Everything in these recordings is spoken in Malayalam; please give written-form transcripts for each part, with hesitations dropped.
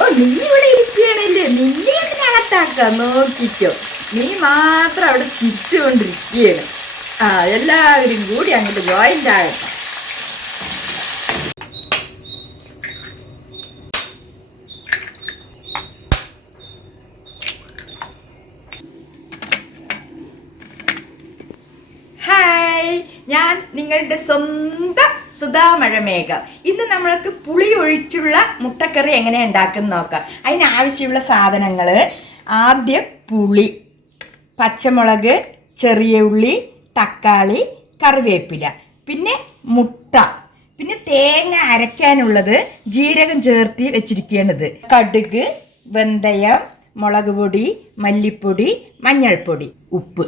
ഓ നീ ഇവിടെ ഇരിക്കുകയാണല്ലേ, നിന്നെ അതിനകത്താക്കാം, നോക്കിക്കോ. നീ മാത്രം അവിടെ ചിരിച്ചുകൊണ്ടിരിക്കുകയാണ്. ആ എല്ലാവരും കൂടി അങ്ങോട്ട് ജോയിൻ്റ് ആകട്ടെ. ഹായ്, ഞാൻ നിങ്ങളുടെ സ്വന്തം സുധാ മഴമേഘം. ഇന്ന് നമ്മൾക്ക് പുളി ഒഴിച്ചുള്ള മുട്ടക്കറി എങ്ങനെ ഉണ്ടാക്കുന്ന നോക്കാം. അതിനാവശ്യമുള്ള സാധനങ്ങൾ: ആദ്യം പുളി, പച്ചമുളക്, ചെറിയ ഉള്ളി, തക്കാളി, കറിവേപ്പില, പിന്നെ മുട്ട, പിന്നെ തേങ്ങ അരയ്ക്കാനുള്ളത് ജീരകം ചേർത്തി വെച്ചിരിക്കേണ്ടത്, കടുക്, വെന്തയം, മുളക് പൊടി, മല്ലിപ്പൊടി, മഞ്ഞൾപ്പൊടി, ഉപ്പ്.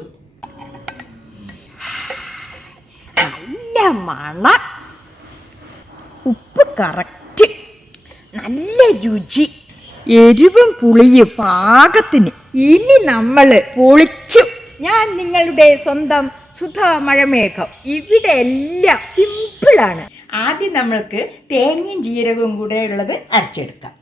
നല്ല മണ, ഉപ്പ് കറക്റ്റ്, നല്ല രുചി, എരിവും പുളിയും പാകത്തിന്. ഇനി നമ്മൾ പൊളിക്കും. ഞാൻ നിങ്ങളുടെ സ്വന്തം സുധാ മഴമേഘം. ഇവിടെ എല്ലാം സിമ്പിളാണ്. ആദ്യം നമ്മൾക്ക് തേങ്ങയും ജീരകവും കൂടെ ഉള്ളത് അരച്ചെടുക്കാം.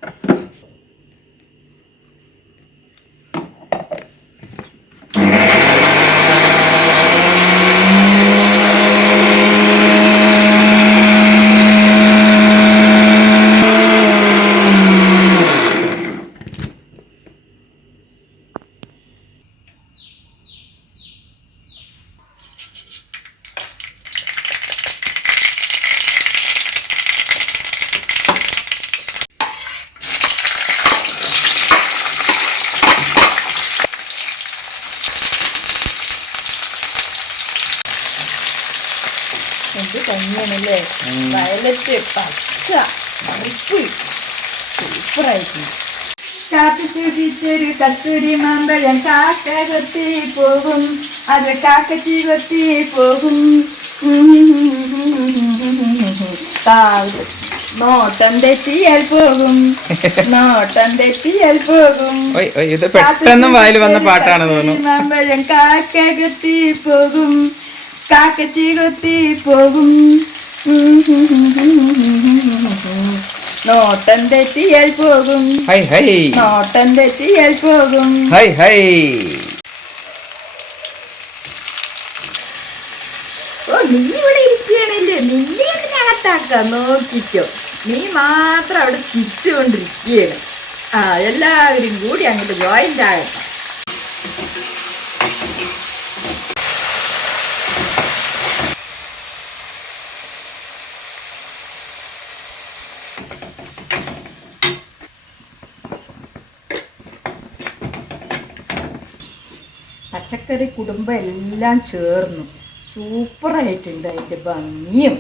എന്ത് കഞ്ഞിയാണല്ലേ, വയലറ്റ്, പച്ച, കറുപ്പ്, സൂപ്പറായിട്ട്. കാപ്പിച്ചൊരു കസ്തൂരി മാമ്പഴം കാക്ക കൊത്തി പോകും, അത് കാക്കച്ചി കൊത്തി പോകും. നോട്ടം തെറ്റിയാൽ പോകും, നോട്ടം തെറ്റിയാൽ പോകും. ഇത് പെട്ടെന്ന് വായിൽ വന്ന പാട്ടാണ് തോന്നുന്നു. മാമ്പഴം കാക്ക കൊത്തി പോകും, കാക്കച്ചി കൊത്തി പോകും. നോട്ടം തെറ്റിയാൽ പോകും, നോട്ടം തെറ്റിയാൽ പോകും. ഓ നീ ഇവിടെ ഇരിക്കുകയാണല്ലേ, നിന്നെ അതിനകത്താക്കാം, നോക്കിക്കോ. നീ മാത്രം അവിടെ ചിരിച്ചുകൊണ്ടിരിക്കുകയാണ്. ആ എല്ലാവരും കൂടി അങ്ങോട്ട് ജോയിൻ്റ് ആകട്ടെ. പച്ചക്കറി കുടുംബം എല്ലാം ചേർന്നു, സൂപ്പറായിട്ടുണ്ട്. അതിൻ്റെ ഭംഗിയും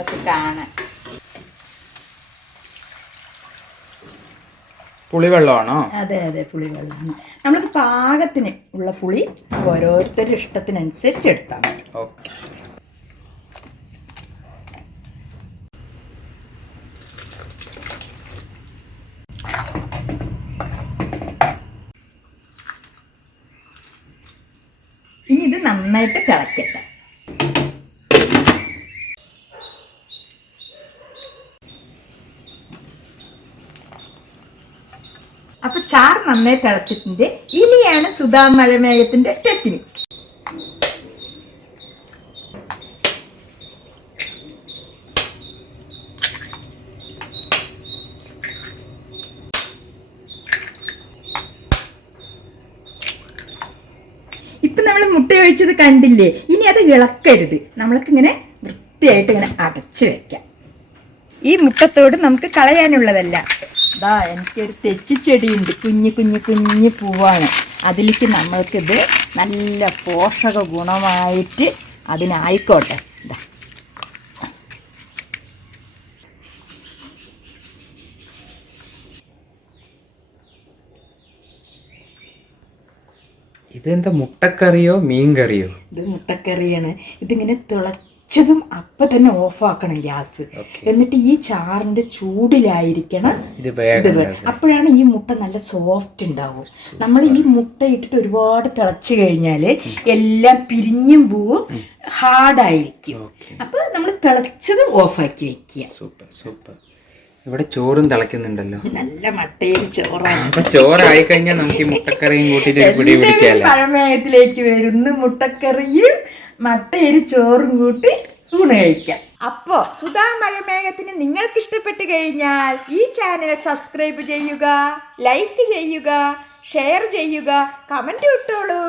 ഒക്കെ കാണാൻ. പുളിവെള്ളമാണോ? അതെ അതെ, പുളിവെള്ളമാണ്. നമ്മളത് പാകത്തിന് ഉള്ള പുളി ഓരോരുത്തരുടെ ഇഷ്ടത്തിനനുസരിച്ച് എടുത്താൽ മതി. ഇനി ഇത് നന്നായിട്ട് തിളക്കട്ടെ. അപ്പൊ ചാറ് നന്നായി തിളച്ചിട്ടുണ്ട്. ഇനിയാണ് സുധാ മഴമേഘത്തിന്റെ ടെക്നിക്. ഇപ്പൊ നമ്മൾ മുട്ട ഒഴിച്ചത് കണ്ടില്ലേ? ഇനി അത് ഇളക്കരുത്. നമ്മൾക്കിങ്ങനെ വൃത്തിയായിട്ട് ഇങ്ങനെ അടച്ചു വെക്കാം. ഈ മുട്ടത്തോട് നമുക്ക് കളയാനുള്ളതല്ല. ദാ എനിക്കൊരു തെച്ചിച്ചെടിയുണ്ട്, കുഞ്ഞു കുഞ്ഞു കുഞ്ഞു പൂവാണ്. അതിലേക്ക് നമ്മൾക്കിത് നല്ല പോഷക ഗുണമായിട്ട് അതിനായിക്കോട്ടെ. ഇതാ ഇതെന്താ, മുട്ടക്കറിയോ മീൻ കറിയോ? ഇത് മുട്ടക്കറിയാണ്. ഇതിങ്ങനെ തിളച്ചതും അപ്പം തന്നെ ഓഫാക്കണം ഗ്യാസ്. എന്നിട്ട് ഈ ചാറിന്റെ ചൂടിലായിരിക്കണം ഇത്. അപ്പോഴാണ് ഈ മുട്ട നല്ല സോഫ്റ്റ് ഉണ്ടാവും. നമ്മൾ ഈ മുട്ട ഇട്ടിട്ട് ഒരുപാട് തിളച്ചു കഴിഞ്ഞാൽ എല്ലാം പിരിഞ്ഞും പോവും, ഹാർഡായിരിക്കും. അപ്പൊ നമ്മൾ തിളച്ചതും ഓഫാക്കി വെക്കുക. Super super. ഇവിടെ ചോറും തിളയ്ക്കുന്നുണ്ടല്ലോ. നല്ല മട്ടയിൽ ചോറാണ്. അപ്പൊ ചോറായി കഴിഞ്ഞാൽ നമുക്ക് ഈ മുട്ടക്കറിയും കൂട്ടിട്ട് ഒരു പിടി പിടിക്കാല്ലേ. മഴമേഘത്തിലേക്ക് വരുന്നു മുട്ടക്കറിയും മട്ടയിൽ ചോറും കൂട്ടി ഊണ് കഴിക്കാം. അപ്പോ സുധാ മഴമേഘത്തിന് നിങ്ങൾക്ക് ഇഷ്ടപ്പെട്ട് കഴിഞ്ഞാൽ ഈ ചാനൽ സബ്സ്ക്രൈബ് ചെയ്യുക, ലൈക്ക് ചെയ്യുക, ഷെയർ ചെയ്യുക, കമന്റ് ഇട്ടോളൂ.